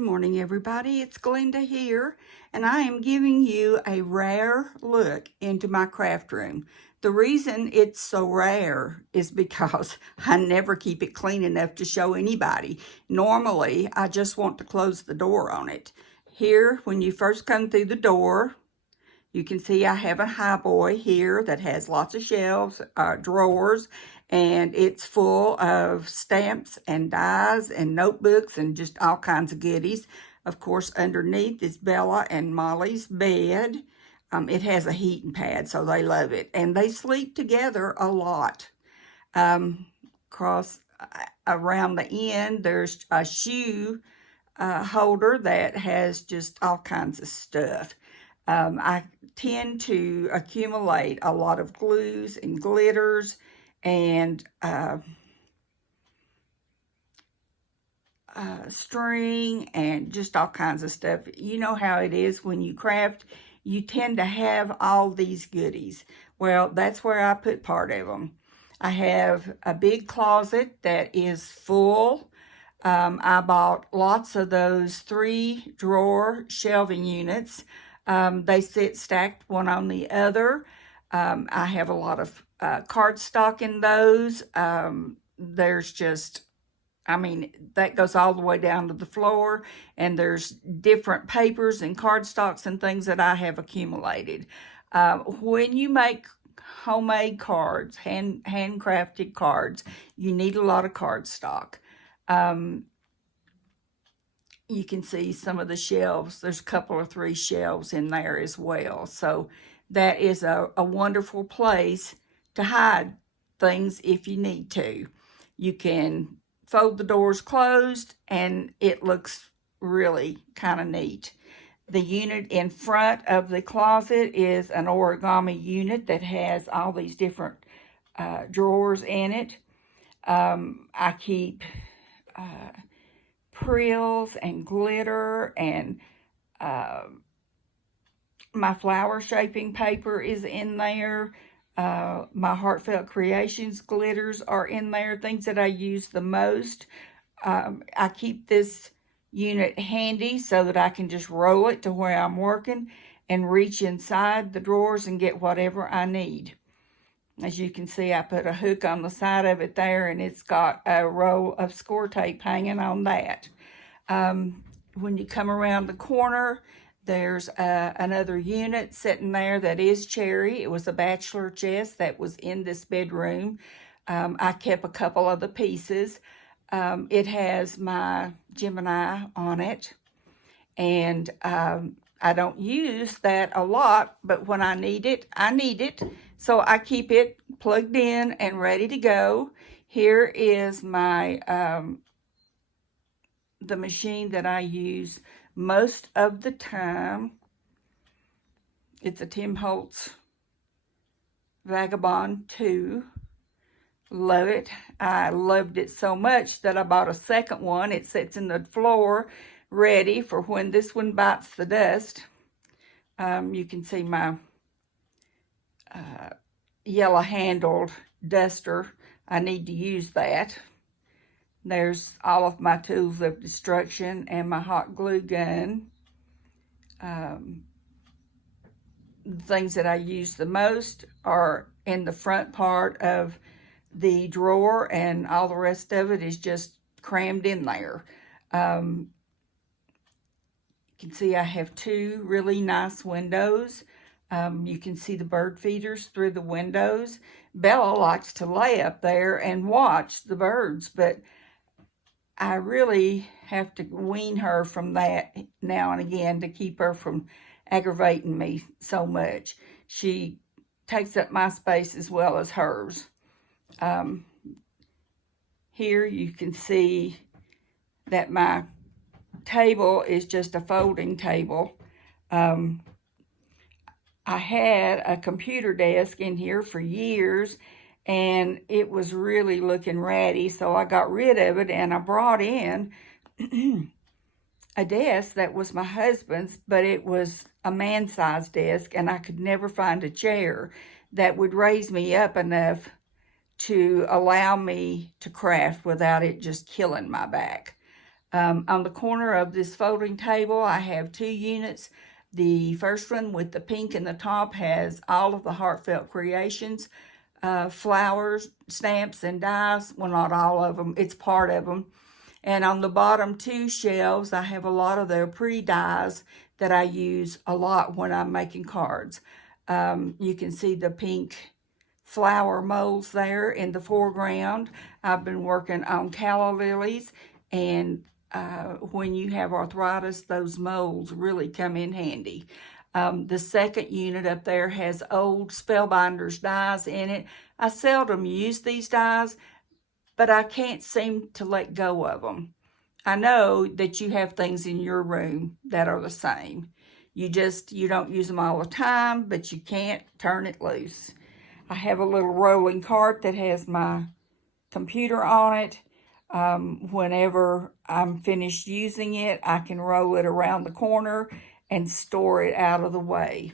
Good morning, everybody. It's Glenda here, and I am giving you a rare look into my craft room. The reason it's so rare is because I never keep it clean enough to show anybody. Normally, I just want to close the door on it. Here, when you first come through the door, you can see I have a highboy here that has lots of shelves, drawers, and it's full of stamps and dies and notebooks and just all kinds of goodies. Of course, underneath is Bella and Molly's bed. It has a heating pad, so they love it. And they sleep together a lot. Across around the end, there's a shoe holder that has just all kinds of stuff. I tend to accumulate a lot of glues and glitters and string and just all kinds of stuff. You know how it is when you craft, you tend to have all these goodies. Well, that's where I put part of them. I have a big closet that is full. I bought lots of those 3-drawer shelving units. They sit stacked one on the other. I have a lot of cardstock in those. There's just, that goes all the way down to the floor, and there's different papers and cardstocks and things that I have accumulated. When you make homemade cards, handcrafted cards, you need a lot of cardstock. You can see some of the shelves. There's a couple or 3 shelves in there as well. So that is a wonderful place to hide things if you need to. You can fold the doors closed and it looks really kind of neat. The unit in front of the closet is an origami unit that has all these different drawers in it. I keep frills and glitter, and my flower shaping paper is in there. My Heartfelt Creations glitters are in there, things that I use the most. I keep this unit handy so that I can just roll it to where I'm working and reach inside the drawers and get whatever I need. As you can see, I put a hook on the side of it there, and it's got a roll of score tape hanging on that. When you come around the corner, there's another unit sitting there that is cherry. It was a bachelor chest that was in this bedroom. I kept a couple of the pieces. It has my Gemini on it, and I don't use that a lot, but when I need it, I need it. So I keep it plugged in and ready to go. Here is my the machine that I use most of the time. It's a Tim Holtz Vagabond 2. Love it. I loved it so much that I bought a second one. It sits in the floor ready for when this one bites the dust. You can see my yellow handled duster. I need to use that. There's all of my tools of destruction and my hot glue gun. The things that I use the most are in the front part of the drawer, and all the rest of it is just crammed in there. You can see I have 2 really nice windows. You can see the bird feeders through the windows. Bella likes to lay up there and watch the birds, but I really have to wean her from that now and again to keep her from aggravating me so much. She takes up my space as well as hers. Here you can see that my table is just a folding table. I had a computer desk in here for years, and it was really looking ratty, so I got rid of it, and I brought in a desk that was my husband's, but it was a man-sized desk, and I could never find a chair that would raise me up enough to allow me to craft without it just killing my back. On the corner of this folding table, I have 2 units. The first one with the pink in the top has all of the Heartfelt Creations flowers, stamps, and dies. Well, not all of them. It's part of them. And on the bottom 2 shelves, I have a lot of their pretty dies that I use a lot when I'm making cards. You can see the pink flower molds there in the foreground. I've been working on calla lilies, and when you have arthritis, those molds really come in handy. The second unit up there has old Spellbinders dies in it. I seldom use these dies, but I can't seem to let go of them. I know that you have things in your room that are the same. You don't use them all the time, but you can't turn it loose. I have a little rolling cart that has my computer on it. Whenever I'm finished using it, I can roll it around the corner and store it out of the way.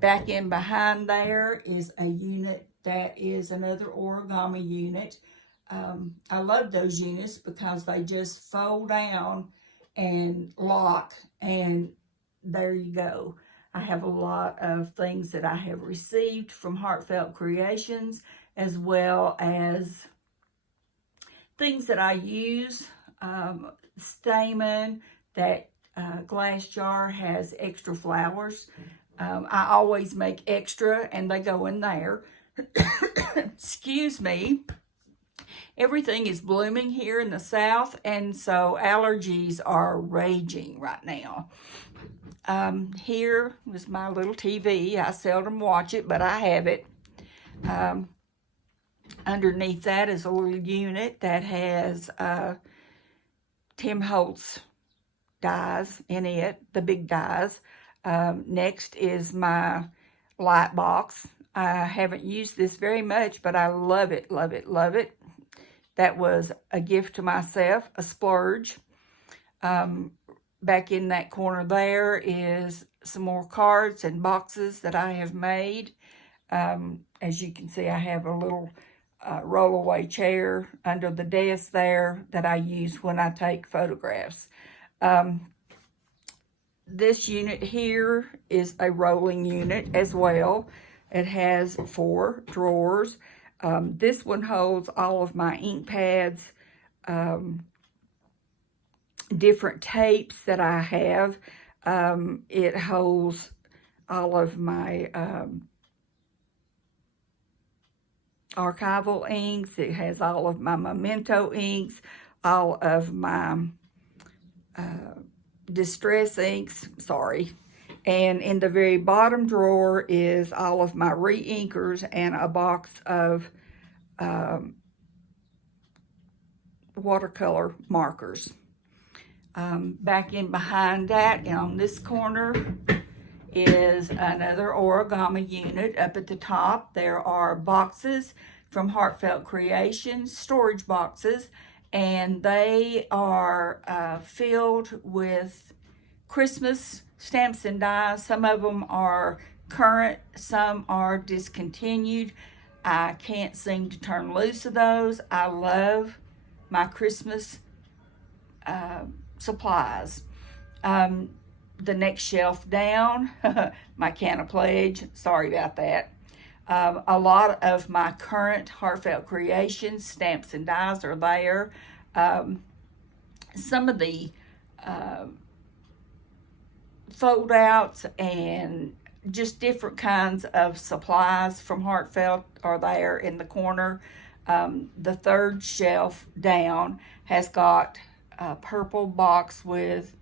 Back in behind there is a unit that is another origami unit. I love those units because they just fold down and lock, and there you go. I have a lot of things that I have received from Heartfelt Creations, as well as things that I use. Stamen, that glass jar has extra flowers. I always make extra, and they go in there. Excuse me. Everything is blooming here in the south, and so allergies are raging right now. Here is my little TV. I seldom watch it, but I have it. Underneath that is a little unit that has Tim Holtz dies in it, the big dies. Next is my light box. I haven't used this very much, but I love it, love it, love it. That was a gift to myself, a splurge. Back in that corner there is some more cards and boxes that I have made. As you can see, I have a little roll-away chair under the desk there that I use when I take photographs. This unit here is a rolling unit as well. It has 4 drawers. This one holds all of my ink pads, different tapes that I have. It holds all of my archival inks. It has all of my memento inks, all of my distress inks, and in the very bottom drawer is all of my re-inkers and a box of watercolor markers. Back in behind that, and on this corner, is another origami unit. Up at the top, there are boxes from Heartfelt Creations, storage boxes, and they are filled with Christmas stamps and dies. Some of them are current, some are discontinued. I can't seem to turn loose of those. I love my Christmas supplies. The next shelf down, my can of Pledge, sorry about that. A lot of my current Heartfelt Creations stamps and dies are there. Some of the fold outs and just different kinds of supplies from Heartfelt are there in the corner. The third shelf down has got a purple box with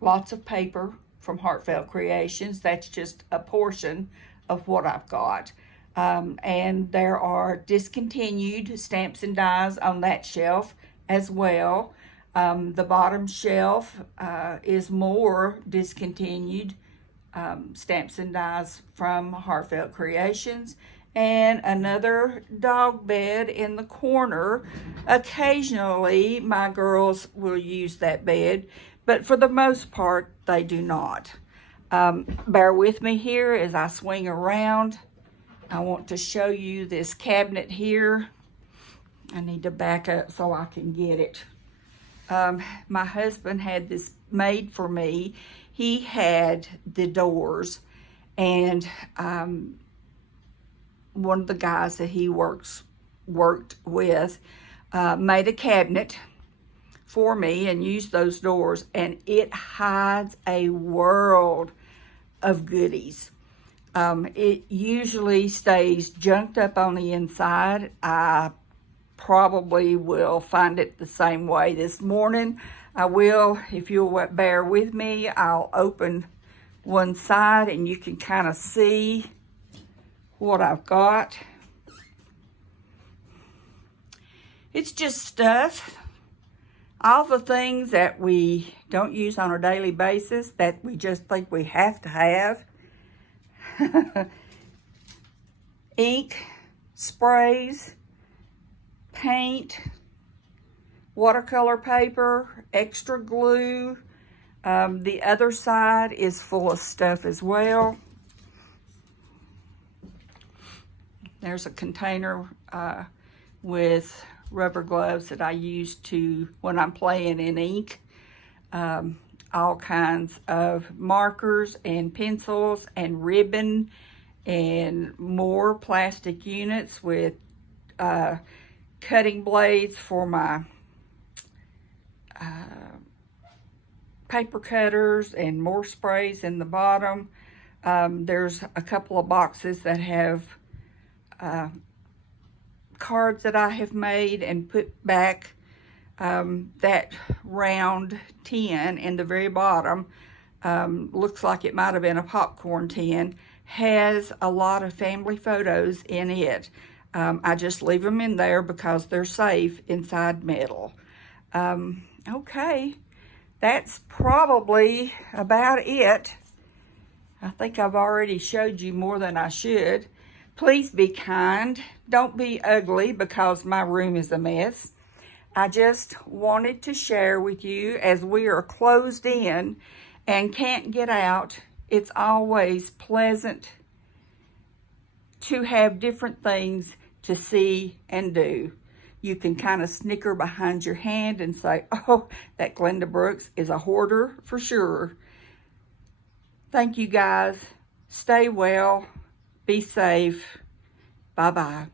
lots of paper from Heartfelt Creations. That's just a portion of what I've got. And there are discontinued stamps and dies on that shelf as well. The bottom shelf is more discontinued stamps and dies from Heartfelt Creations. And another dog bed in the corner. Occasionally, my girls will use that bed, but for the most part, they do not. Bear with me here as I swing around. I want to show you this cabinet here. I need to back up so I can get it. My husband had this made for me. He had the doors, and one of the guys that he worked with made a cabinet for me and used those doors, and it hides a world of goodies. It usually stays junked up on the inside. I probably will find it the same way this morning. I will, if you'll bear with me, I'll open one side and you can kind of see what I've got. It's just stuff, all the things that we don't use on a daily basis that we just think we have to have. Ink, sprays, paint, watercolor paper, extra glue. The other side is full of stuff as well. There's a container with rubber gloves that I use when I'm playing in ink. All kinds of markers and pencils and ribbon and more plastic units with cutting blades for my paper cutters and more sprays in the bottom. There's a couple of boxes that have cards that I have made and put back. That round tin in the very bottom, looks like it might have been a popcorn tin, has a lot of family photos in it. I just leave them in there because they're safe inside metal. Okay, that's probably about it. I think I've already showed you more than I should. Please be kind. Don't be ugly because my room is a mess. I just wanted to share with you, as we are closed in and can't get out, it's always pleasant to have different things to see and do. You can kind of snicker behind your hand and say, oh, that Glenda Brooks is a hoarder for sure. Thank you guys. Stay well. Be safe. Bye-bye.